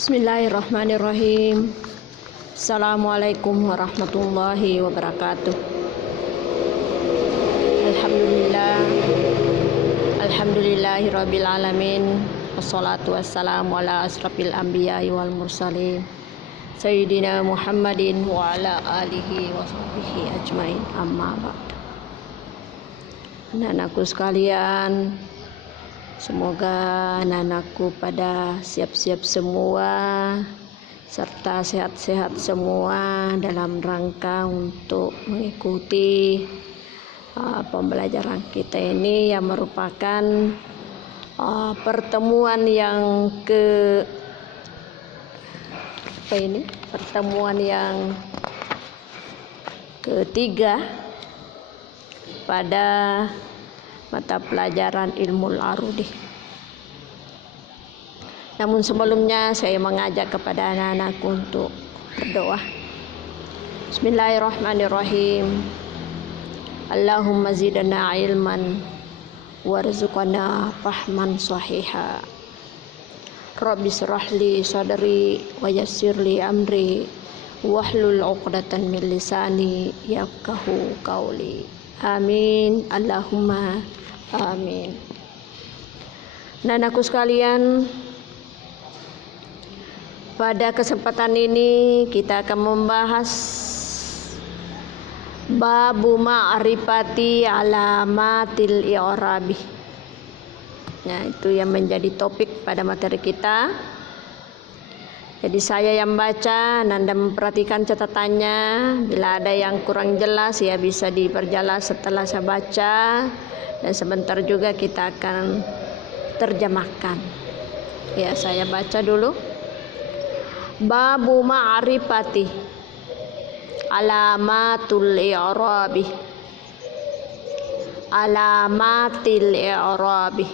Bismillahirrahmanirrahim. Assalamualaikum warahmatullahi wabarakatuh. Alhamdulillahirabbil alamin. Wassalatu wassalamu ala asrafil anbiya'i wal mursalin Sayyidina Muhammadin wa ala alihi wa sahbihi ajmain. Amma ba'd. Anak-anakku sekalian, semoga anak-anakku pada siap-siap semua serta sehat-sehat semua dalam rangka untuk mengikuti pembelajaran kita ini yang merupakan pertemuan yang pertemuan yang ketiga pada mata pelajaran ilmu arudi. Namun sebelumnya saya mengajak kepada anak-anakku untuk berdoa. Bismillahirrahmanirrahim. Allahumma zidna ilman warzuqna fahman sahiha. Rabbi shrah li sadri wa yassir li amri wahlul 'uqdatan min lisani yafqahu qawli. Amin. Allahumma amin. Anak-anakku sekalian, pada kesempatan ini kita akan membahas babu ma'rifati alamatil i'rabi. Nah, itu yang menjadi topik pada materi kita. Jadi saya yang baca, Anda memperhatikan catatannya. Bila ada yang kurang jelas ya bisa diperjelas setelah saya baca, dan sebentar juga kita akan terjemahkan. Ya, saya baca dulu. Babu ma'rifati alamatul i'rabi. Alamatil i'rabi.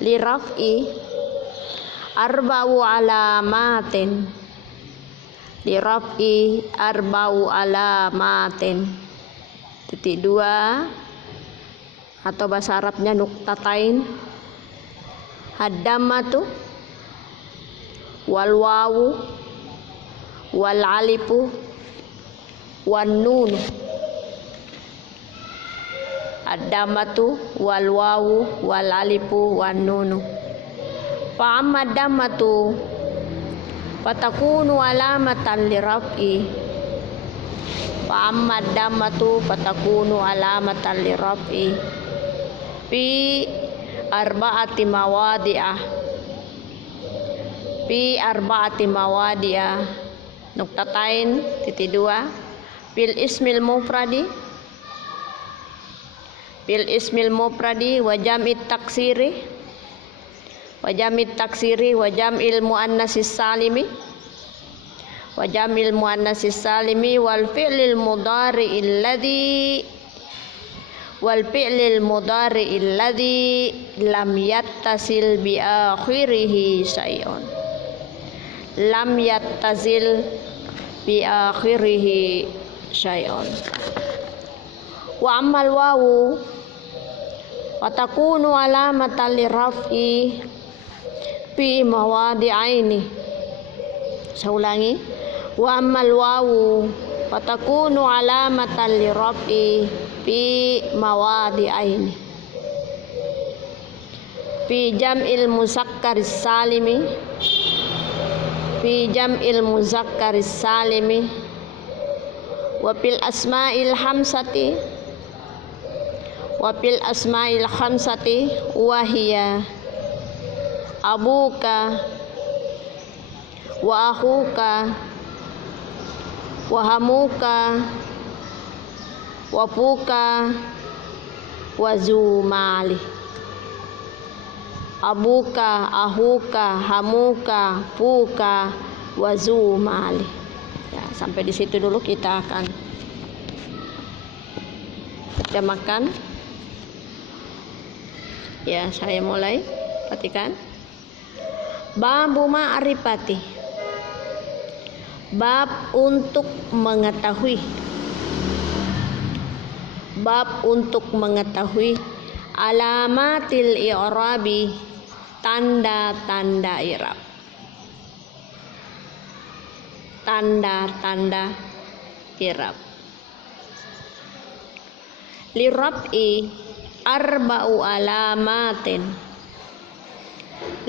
Li raf'i arba'u alamatin. Li raf'i arba'u alamatin. Titik dua atau bahasa Arabnya nuktatain. Haddamatu wal wawu wal alifu wan nun. Ad-damatu wal wawu wal alifu wan nun. Fa amma ad-damatu fatakunu alamatan li raf'i. Fa amma ad-damatu fatakunu alamatan li raf'i fi arba'ati mawadi'ah. Fi arba'ati mawadi'ah. Nuktatain titik dua. Bil ismil mufradi. Bil ismil mufradi wa jam'it taksiri. Wa jam'it taksiri wa jam'il muannasis salimi. Wa jam'il muannasis salimi wal fi'lil mudhari alladhi lam yattasil bi akhirih syai'un. Lam yattasil bi akhirih syai'un. Wa ammal wawu wa takunu alamatan li raf'i fi mawadi'aini. Saya ulangi. Wa ammal wawu wa takunu alamatan li raf'i fi mawadi'aini. Fi jam'il muzakkaris salimi. Fi jam'il muzakkaris salimi wa fil asma'il hamsati wa fil asma'il khamsati wa hiya abuka wa akhuka wa hamuka wa fuka wa zumali. Abuka, ahuka, hamuka, fuka, wa zumali. Ya, sampai di situ dulu kita akan terjemahkan. Ya, saya mulai. Perhatikan. Babu ma'rifati. Bab untuk mengetahui. Bab untuk mengetahui alamatil i'rabi, tanda-tanda i'rab. tanda-tanda i'rab. Lirab'i arba'u alamatin.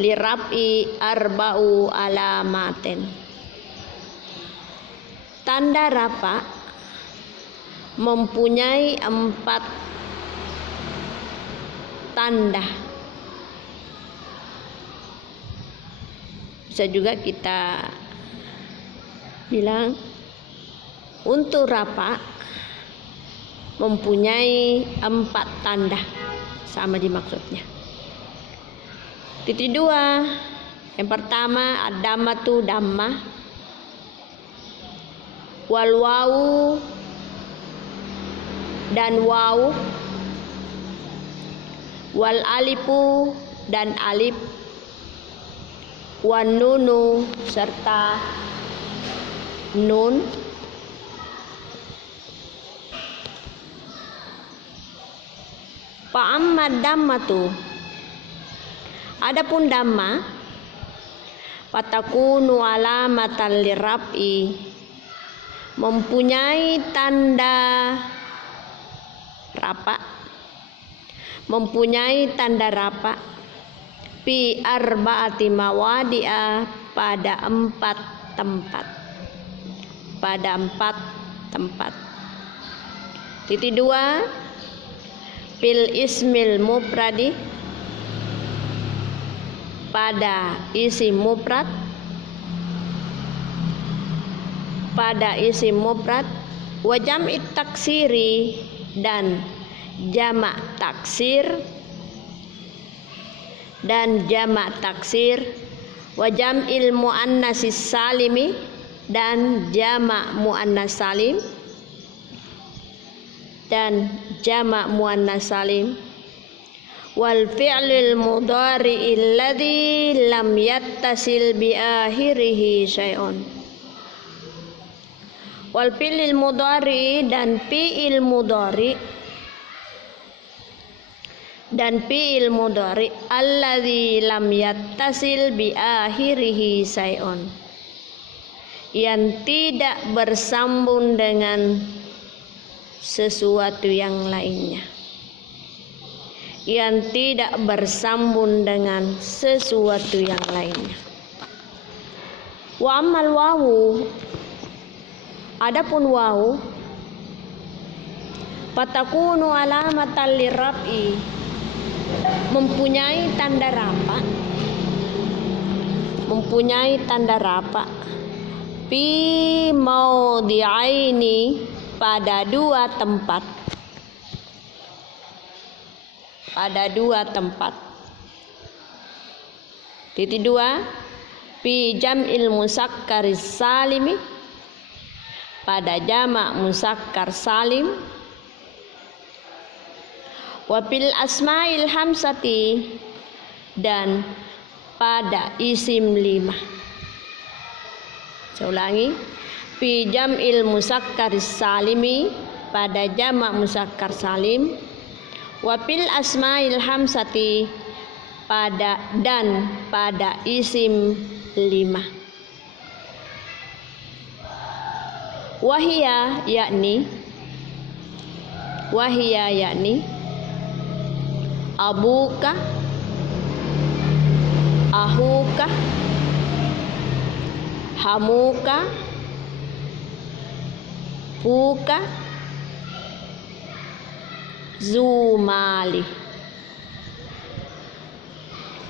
Lirab'i arba'u alamatin. Tanda rafa mempunyai 4 tanda. Bisa juga kita bilang untuk rafa mempunyai 4 tanda, sama dimaksudnya. Titik 2, yang pertama ad-dammatu dammah, wal wawu dan wawu, wal alifu dan alif, wan nunu serta nun, Fa'amma dammatu, adapun damma, fatakunu alamatan lirab'i, mempunyai tanda rafa, mempunyai tanda rafa, fi arba'ati mawadi'a, pada 4 tempat, pada 4 tempat. Titik 2, fil ismil mufradi, pada isim mufrad, pada isim mufrad, wa jam'i taksiri dan jamak taksir, dan jamak taksir, wa jam'il muannasis salimi dan jamak muannas salim, dan jamak muannas salim, wal fi'lil mudhari alladhi lam yattasil bi akhirih syai'un, wal fi'lil mudhari dan fi'il mudhari, dan fi'il mudhari alladhi lam yattasil bi akhirih syai'un, yang tidak bersambung dengan sesuatu yang lainnya, yang tidak bersambung dengan sesuatu yang lainnya. Wa ammal wawu, adapun wawu, fatakunu alamatan lirab'i, mempunyai tanda rafa, mempunyai tanda rafa, fi maudhi'aini, pada 2 tempat, pada 2 tempat. Titik 2, fi jam'il musakkaris salimi, pada jamak musakkar salim, wa fil asma'il hamsati, dan pada isim 5. Saya ulangi, fi jam'il musakkaris salimi, pada jamak musakkar salim, wa fil asma'il hamsati, pada dan pada isim 5. Wahia yakni, wahia yakni abuka, ahuka, hamuka, fuka, zumali.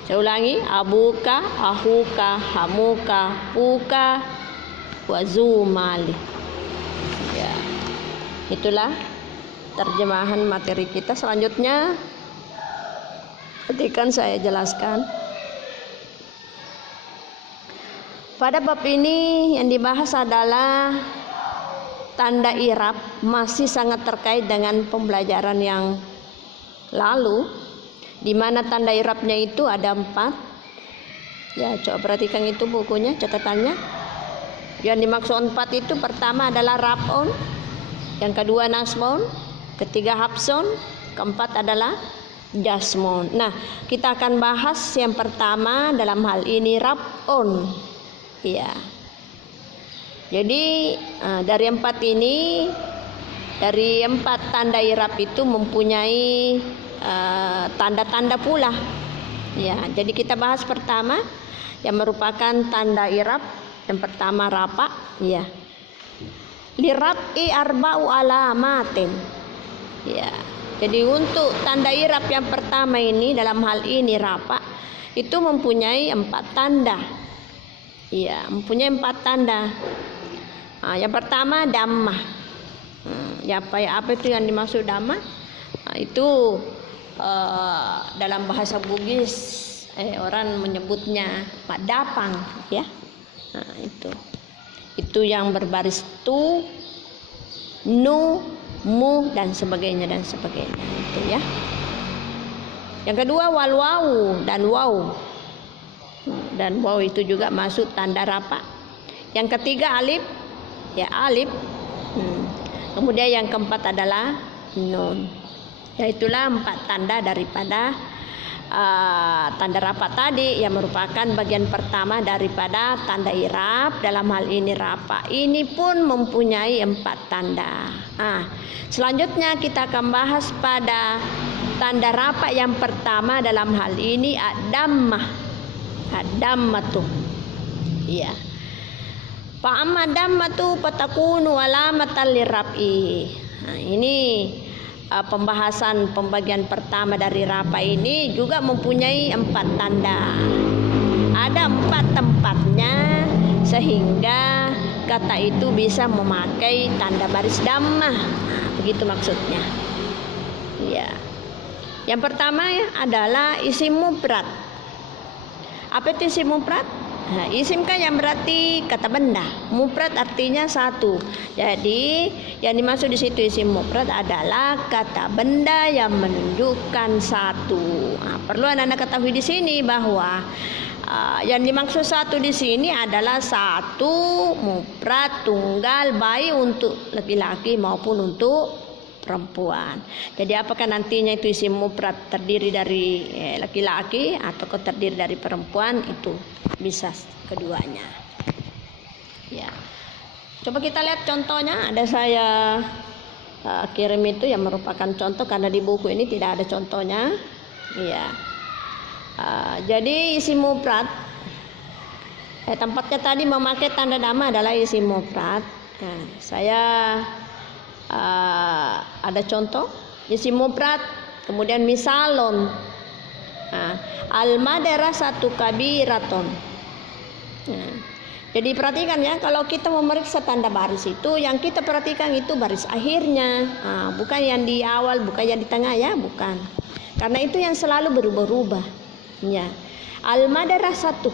Saya ulangi, abuka, ahuka, hamuka, fuka, wa zumali. Ya, itulah terjemahan materi kita. Selanjutnya ketika saya jelaskan. Pada bab ini yang dibahas adalah tanda i'rab, masih sangat terkait dengan pembelajaran yang lalu, di mana tanda i'rabnya itu ada 4. Ya, coba perhatikan itu bukunya, catatannya. Yang dimaksud 4 itu pertama adalah raf'un, yang kedua nasbun, ketiga hafsun, keempat adalah jasmun. Nah, kita akan bahas yang pertama dalam hal ini raf'un. Ya. Jadi dari empat tanda i'rab itu mempunyai tanda-tanda pula. Ya, jadi kita bahas pertama yang merupakan tanda i'rab. Yang pertama rafa, ya. Lirab'i arba'u alamatin. Ya. Jadi untuk tanda i'rab yang pertama ini, dalam hal ini rafa, itu mempunyai 4 tanda. Ya, mempunyai 4 tanda. Yang pertama dhammah. Ya, apa itu yang dimaksud dhammah? Itu dalam bahasa Bugis orang menyebutnya padapang, ya. Itu yang berbaris tu, nu, mu dan sebagainya itu, ya. Yang kedua wal wawu dan waw. Dan waw itu juga masuk tanda rafa. Yang ketiga alif, ya alif. Kemudian yang keempat adalah nun. Ya, itulah 4 tanda daripada tanda rafa tadi, yang merupakan bagian pertama daripada tanda i'rab. Dalam hal ini rafa ini pun mempunyai 4 tanda. Selanjutnya kita akan bahas pada tanda rafa yang pertama dalam hal ini ad-dhammah. Ad-dhammatu. Iya. Fa amma dhammatu fatakunu alamatan lirab'i. Ini pembahasan pembagian pertama dari rafa ini juga mempunyai 4 tanda. Ada 4 tempatnya sehingga kata itu bisa memakai tanda baris dhammah. Begitu maksudnya. Ya. Yang pertama adalah isim mufrad. Apa itu isim mufrad? Isim kan yang berarti kata benda, mufrad artinya satu. Jadi yang dimaksud di situ isim mufrad adalah kata benda yang menunjukkan satu. Perlu Anda ketahui di sini bahwa yang dimaksud satu di sini adalah satu mufrad tunggal, baik untuk laki-laki maupun untuk perempuan. Jadi apakah nantinya itu isim mufrad terdiri dari laki-laki atau terdiri dari perempuan, itu bisa keduanya. Ya. Coba kita lihat contohnya. Ada saya kirim itu yang merupakan contoh, karena di buku ini tidak ada contohnya. Iya. Jadi isim mufrad tempatnya tadi memakai tanda dhammah adalah isim mufrad. Saya ada contoh isim mufrad, kemudian misalon, al-madrasatu kabiraton. Jadi perhatikan ya, kalau kita memeriksa tanda baris itu, yang kita perhatikan itu baris akhirnya, bukan yang di awal, bukan yang di tengah, ya, bukan. Karena itu yang selalu berubah-ubah. Ya, al-madrasatu.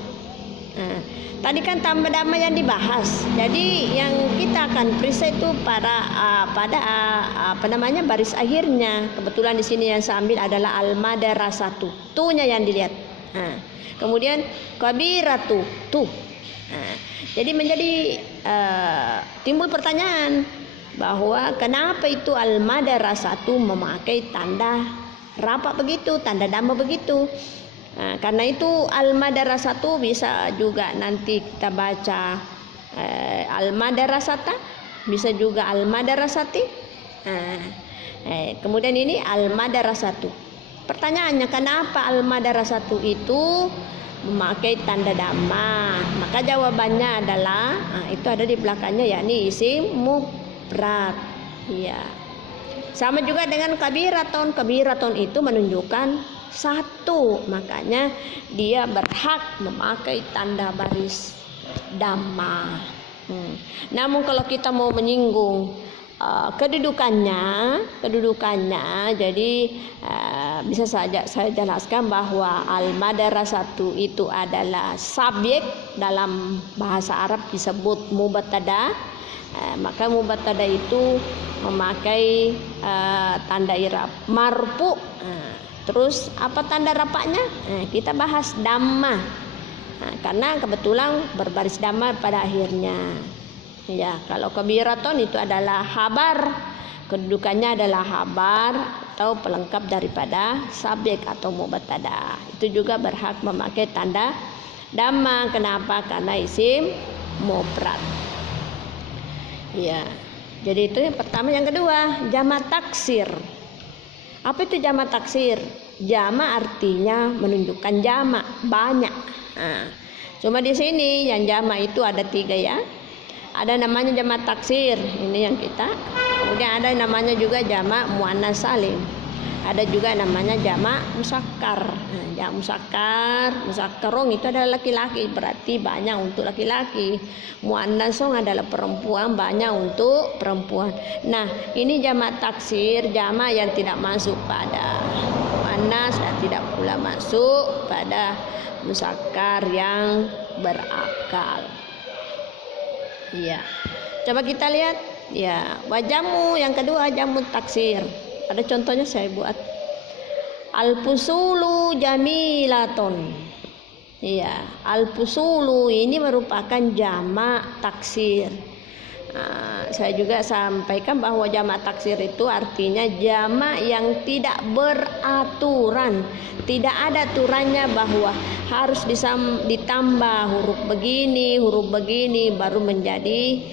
Tadi kan tanda dhammah yang dibahas. Jadi yang kita akan periksa itu pada baris akhirnya. Kebetulan di sini yang saya ambil adalah al-madrasatu. Tu-nya yang dilihat. Kemudian kabiratu, tu. Jadi menjadi timbul pertanyaan bahwa kenapa itu al-madrasatu memakai tanda rafa begitu, tanda dhammah begitu. Karena itu al-madrasatu bisa juga nanti kita baca al-madrasata, bisa juga al-madrasati. Kemudian ini al-madrasatu. Pertanyaannya, kenapa al-madrasatu itu memakai tanda dhammah? Maka jawabannya adalah itu ada di belakangnya, yakni isim mufrad. Ya. Sama juga dengan kabiraton. Kabiraton itu menunjukkan satu, makanya dia berhak memakai tanda baris dhammah. Namun kalau kita mau menyinggung kedudukannya, jadi bisa saja saya jelaskan bahwa al-madrasatu itu adalah subjek, dalam bahasa Arab disebut mubtada. Maka mubtada itu memakai tanda i'rab marfu. Terus apa tanda rafanya? Kita bahas dhammah. Karena kebetulan berbaris dhammah pada akhirnya. Ya, kalau kabiraton itu adalah habar. Kedudukannya adalah habar atau pelengkap daripada subjek atau mubtada. Itu juga berhak memakai tanda dhammah. Kenapa? Karena isim mufrad. Ya. Jadi itu yang pertama. Yang kedua, jamak taksir. Apa itu jamak taksir? Jamak artinya menunjukkan jamak, banyak. Nah, cuma di sini yang jamak itu ada 3 ya. Ada namanya jamak taksir, ini yang kita. Kemudian ada namanya juga jamak muannas salim. Ada juga namanya jamak musakkar. Nah, jamak musakkarong itu adalah laki-laki, berarti banyak untuk laki-laki. Muannasong adalah perempuan, banyak untuk perempuan. Nah, ini jamak taksir, jamak yang tidak masuk pada muannas dan tidak pula masuk pada musakkar yang berakal. Iya. Coba kita lihat. Ya, wajamu yang kedua jamu taksir. Ada contohnya saya buat. Al-fusulu jamilatun. Iya, al-fusulu ini merupakan jamak taksir. Nah, saya juga sampaikan bahwa jamak taksir itu artinya jamak yang tidak beraturan. Tidak ada aturannya bahwa harus ditambah huruf begini baru menjadi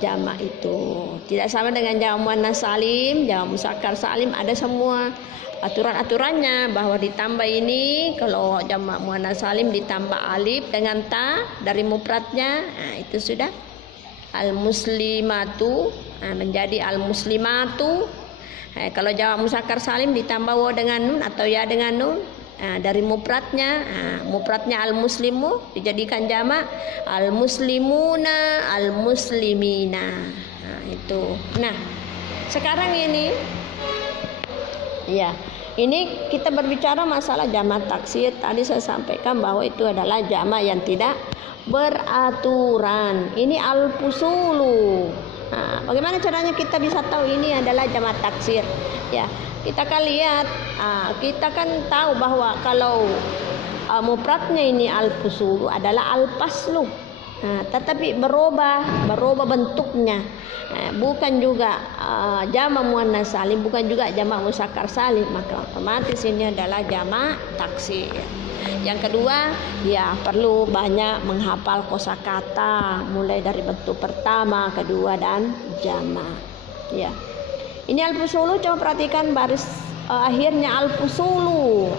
jamak itu. Tidak sama dengan jamak muannas salim, jamak musakkar salim, ada semua aturan-aturannya bahwa ditambah ini. Kalau jamak muannas salim ditambah alif dengan ta dari mufradnya, nah itu sudah al-muslimatu, menjadi al-muslimatu. Kalau jamak musakkar salim ditambah waw dengan nun atau ya dengan nun, dari mufradnya, mufradnya al-muslimu dijadikan jamak al-muslimuna, al-muslimina. Nah, itu. Nah, sekarang ini ya, ini kita berbicara masalah jamak taksir. Tadi saya sampaikan bahwa itu adalah jamak yang tidak beraturan. Ini al-fusulu. Nah, bagaimana caranya kita bisa tahu ini adalah jamak taksir? Ya, kita kan lihat, kita kan tahu bahwa kalau mufradnya ini al-fusulu adalah al-faslu. Tetapi berubah bentuknya. Bukan juga jamak muannas salim, bukan juga jamak musakkar salim, maka otomatis ini adalah jamak taksir. Yang kedua, ya perlu banyak menghafal kosakata mulai dari bentuk pertama, kedua dan jamak. Ya. Ini al-fusulu, coba perhatikan baris akhirnya al-fusulu.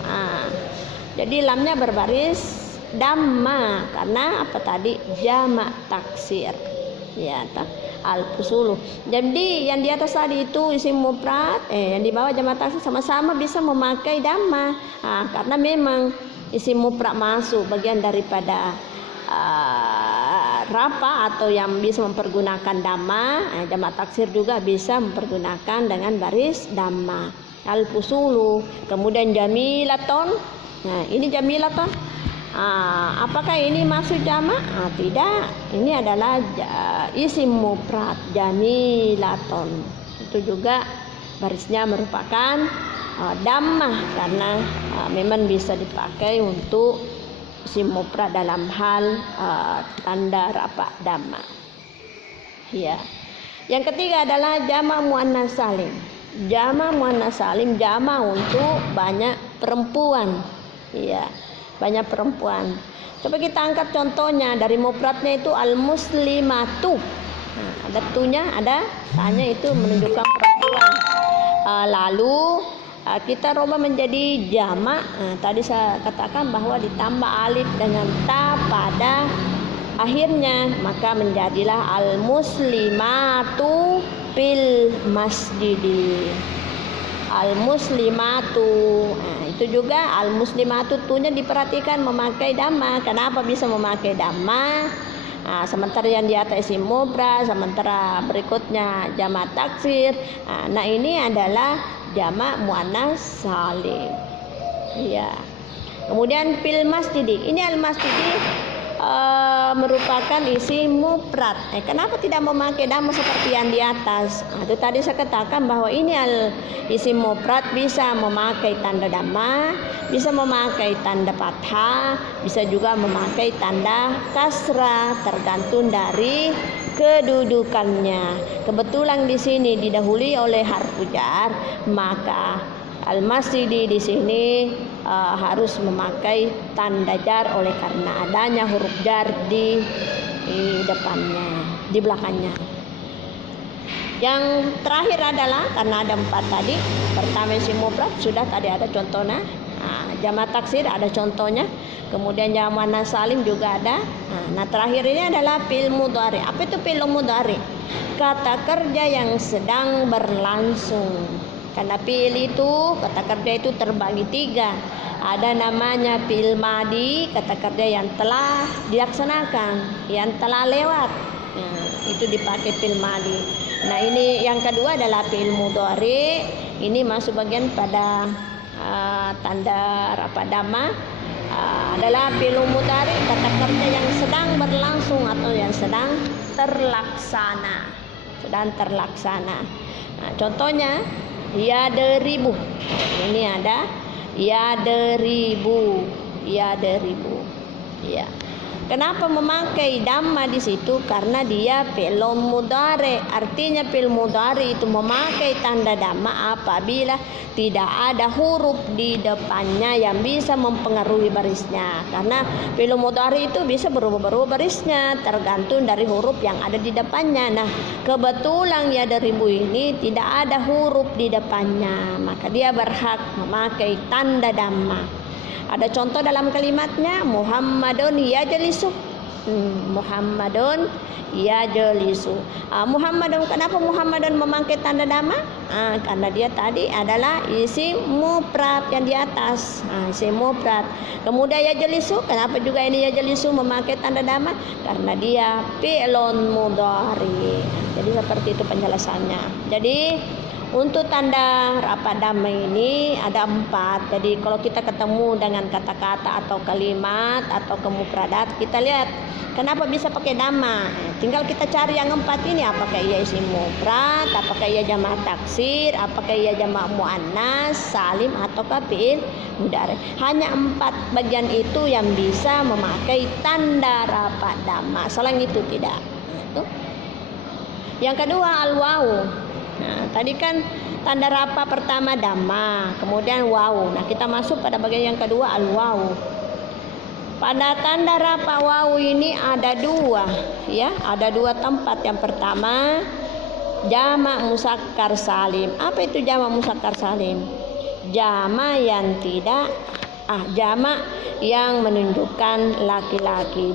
Jadi lamnya berbaris damma karena apa tadi? Jamak taksir. Ya, al-fusulu. Jadi yang di atas tadi itu isim mufrad, yang di bawah jamak taksir sama-sama bisa memakai damma. Karena memang isim mufrad masuk bagian daripada rafa atau yang bisa mempergunakan damma. Jamak taksir juga bisa mempergunakan dengan baris damma. Al-fusulu, kemudian jamilaton. Nah, ini jamilaton. Apakah ini masuk jamak? Tidak. Ini adalah isim mufrad jamilaton. Itu juga barisnya merupakan dammah karena memang bisa dipakai untuk isim mufrad dalam hal tanda rafa damma. Ya. Yang ketiga adalah jamak muannas salim. Jamak muannas salim jamak untuk banyak perempuan. Iya, banyak perempuan. Coba kita angkat contohnya dari mufradnya itu al-muslimatu. Ada tunya, ada tanya, itu menunjukkan perempuan. Lalu kita rubah menjadi jamak. Tadi saya katakan bahwa ditambah alif dengan ta pada akhirnya, maka menjadilah al-muslimatu fil masjidi. Al-muslimatu. Itu juga al-muslimatu tunya diperhatikan memakai damma. Kenapa bisa memakai damma? Sementara yang di atas isim mufrad, sementara berikutnya jamak taksir. Nah, ini adalah jamak muannas salim. Ya. Kemudian fil masjidi. Ini al-masjidi merupakan isim mufrad. Kenapa tidak memakai damma seperti yang di atas? Itu tadi saya katakan bahwa ini isim mufrad bisa memakai tanda damma, bisa memakai tanda fathah, bisa juga memakai tanda kasrah, tergantung dari kedudukannya. Kebetulan di sini didahului oleh harfu jar, maka al-masjidi di sini harus memakai tanda jar oleh karena adanya huruf jar di depannya, di belakangnya. Yang terakhir adalah karena ada 4 tadi. Pertama isim mufrad sudah tadi ada contohnya. Jamak taksir ada contohnya. Kemudian jamak muannas salim juga ada. Nah, terakhir ini adalah fi'il mudhari. Apa itu fi'il mudhari? Kata kerja yang sedang berlangsung. Karena fi'il itu, kata kerja itu terbagi 3. Ada namanya fi'il madi, kata kerja yang telah dilaksanakan, yang telah lewat. Nah, itu dipakai fi'il madi. Nah, ini yang kedua adalah fi'il mudhari. Ini masuk bagian pada tanda rafa dhamma. Adalah fi'il mudhari, kata kerja yang sedang berlangsung atau yang sedang terlaksana. Nah, contohnya yadribu. Ini ada yadribu. Ya. Kenapa memakai dhamma di situ? Karena dia fi'il mudhari. Artinya fi'il mudhari itu memakai tanda dhamma apabila tidak ada huruf di depannya yang bisa mempengaruhi barisnya. Karena fi'il mudhari itu bisa berubah-ubah barisnya tergantung dari huruf yang ada di depannya. Nah, kebetulan yadribu ini tidak ada huruf di depannya, maka dia berhak memakai tanda dhamma. Ada contoh dalam kalimatnya, Muhammadun yajlisu. Muhammadun yajlisu. Muhammadun, kenapa Muhammadun memakai tanda dhamma? Karena dia tadi adalah isim mufrad yang di atas. Isim mufrad. Kemudian yajlisu, kenapa juga ini yajlisu memakai tanda dhamma? Karena dia fi'lun mudhari. Jadi seperti itu penjelasannya. Jadi untuk tanda rafa dhamma ini ada 4. Jadi kalau kita ketemu dengan kata-kata atau kalimat atau kemufradat, kita lihat kenapa bisa pakai dhamma. Tinggal kita cari yang 4 ini, apakah ia isim mufrad, apakah ia jamak taksir, apakah ia jamak muannas salim ataukah fi'il mudhari. Hanya 4 bagian itu yang bisa memakai tanda rafa dhamma. Selain itu tidak. Yang kedua al-wawu. Nah, tadi kan tanda rafa pertama dhamma, kemudian wawu. Nah, kita masuk pada bagian yang kedua al-wawu. Pada tanda rafa wawu ini ada 2, ya, ada 2 tempat. Yang pertama jamak muzakkar salim. Apa itu jamak muzakkar salim? Jamak yang tidak jamak yang menunjukkan laki-laki.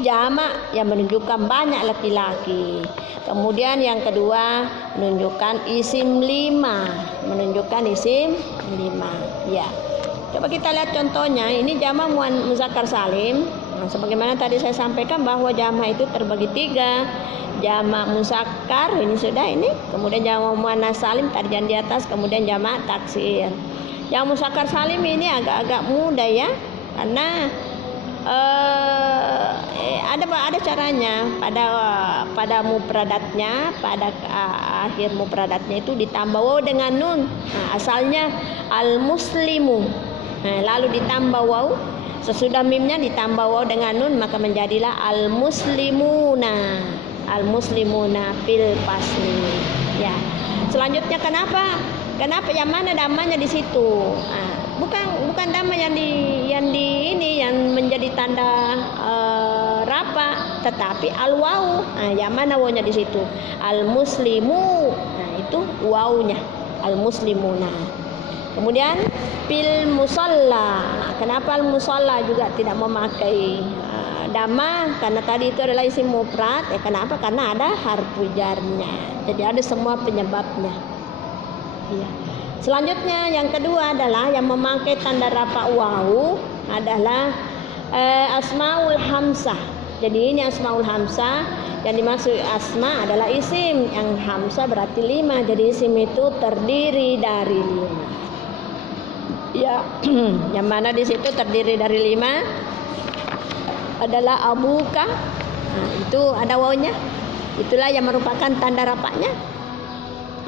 Jamak yang menunjukkan banyak laki-laki. Kemudian yang kedua menunjukkan isim 5, ya. Coba kita lihat contohnya. Ini jamak muzakkar salim. Nah, sebagaimana tadi saya sampaikan bahwa jamak itu terbagi 3. Jamak muzakkar ini sudah ini, kemudian jamak muannas salim tadi yang di atas, kemudian jamak taksir. Jamak muzakkar salim ini agak-agak mudah ya, karena ada caranya. Pada mufradatnya, pada akhir mufradatnya itu ditambah waw dengan nun. Nah, asalnya al muslimu, lalu ditambah waw, sesudah mimnya ditambah waw dengan nun, maka menjadilah al muslimuna fil fasli. Ya. Selanjutnya kenapa yang mana damanya di situ? Bukan dhamma yang menjadi tanda rafa, tetapi al wawu. Yang mana wawunya di situ? Al muslimu. Nah, itu wawunya al muslimuna. Kemudian fil musalla. Kenapa al musalla juga tidak memakai dhamma? Karena tadi itu adalah isim mufrad. Kenapa? Karena ada harfu jarnya. Jadi ada semua penyebabnya. Iya. Selanjutnya yang kedua adalah yang memakai tanda rafa wawu adalah asmaul hamzah. Jadi ini asmaul hamzah, yang dimaksud asma adalah isim, yang hamzah berarti 5. Jadi isim itu terdiri dari 5. Ya, yang mana di situ terdiri dari 5 adalah abuka. Nah, itu ada wawunya. Itulah yang merupakan tanda rafanya.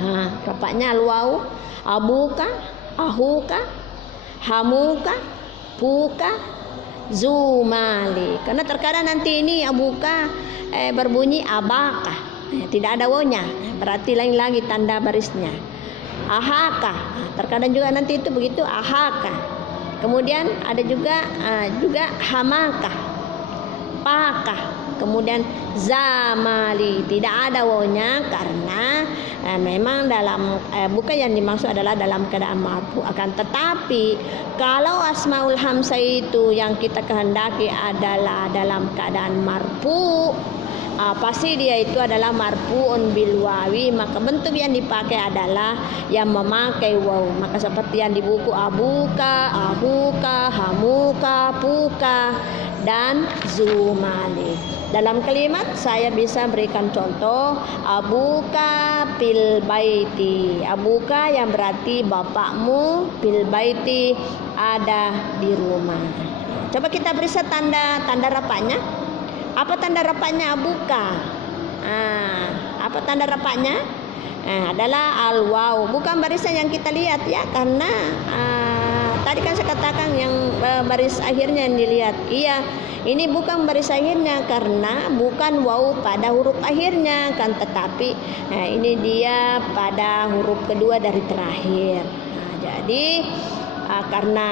Nah, rafanya al-wawu. Abuka, ahuka, hamuka, puka, zumali. Karena terkadang nanti ini abuka berbunyi abaka, tidak ada wawunya, berarti lain lagi tanda barisnya. Ahaka, terkadang juga nanti itu begitu, ahaka. Kemudian ada juga hamaka, paka. kemudian zamali, tidak ada wawnya karena memang dalam bukan yang dimaksud adalah dalam keadaan marfu. Akan tetapi kalau asmaul hamzah itu yang kita kehendaki adalah dalam keadaan marfu, pasti dia itu adalah marfuun bil wawi, maka bentuk yang dipakai adalah yang memakai waw. Maka seperti yang di buku abuka, ahuka, hamuka, puka, dan zumali. Dalam kalimat saya bisa berikan contoh abuka fil baiti. Abuka yang berarti bapakmu, fil baiti ada di rumah. Coba kita periksa tanda rafanya. Apa tanda rafanya abuka? Apa tanda rafanya? Adalah al waw, bukan barisan yang kita lihat ya, karena tadi kan saya katakan yang baris akhirnya yang dilihat. Iya, ini bukan baris akhirnya karena bukan waw pada huruf akhirnya kan, tetapi ini dia pada huruf kedua dari terakhir. Jadi karena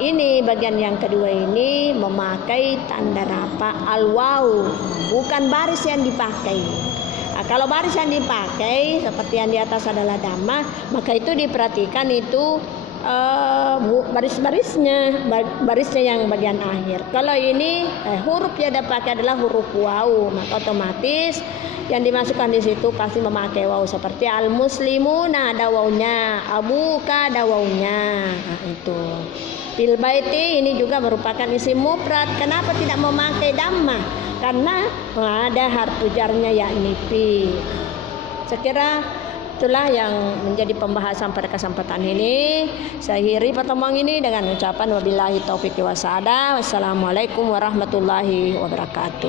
ini bagian yang kedua ini memakai tanda rafa al waw, bukan baris yang dipakai. Kalau baris yang dipakai seperti yang di atas adalah dhamma, maka itu diperhatikan itu barisnya yang bagian akhir. Kalau ini huruf yang dipakai adalah huruf waw, maka otomatis yang dimasukkan di situ pasti memakai waw. Seperti al muslimuna ada wawnya, abuka ada wawnya. Itu fil baiti ini juga merupakan isim mufrad. Kenapa tidak memakai dhamma? Karena ada harfu jarnya yakni fi. Sekira itulah yang menjadi pembahasan pada kesempatan ini. Saya akhiri pertemuan ini dengan ucapan wabillahi taufiq wa hidayah. Wassalamualaikum warahmatullahi wabarakatuh.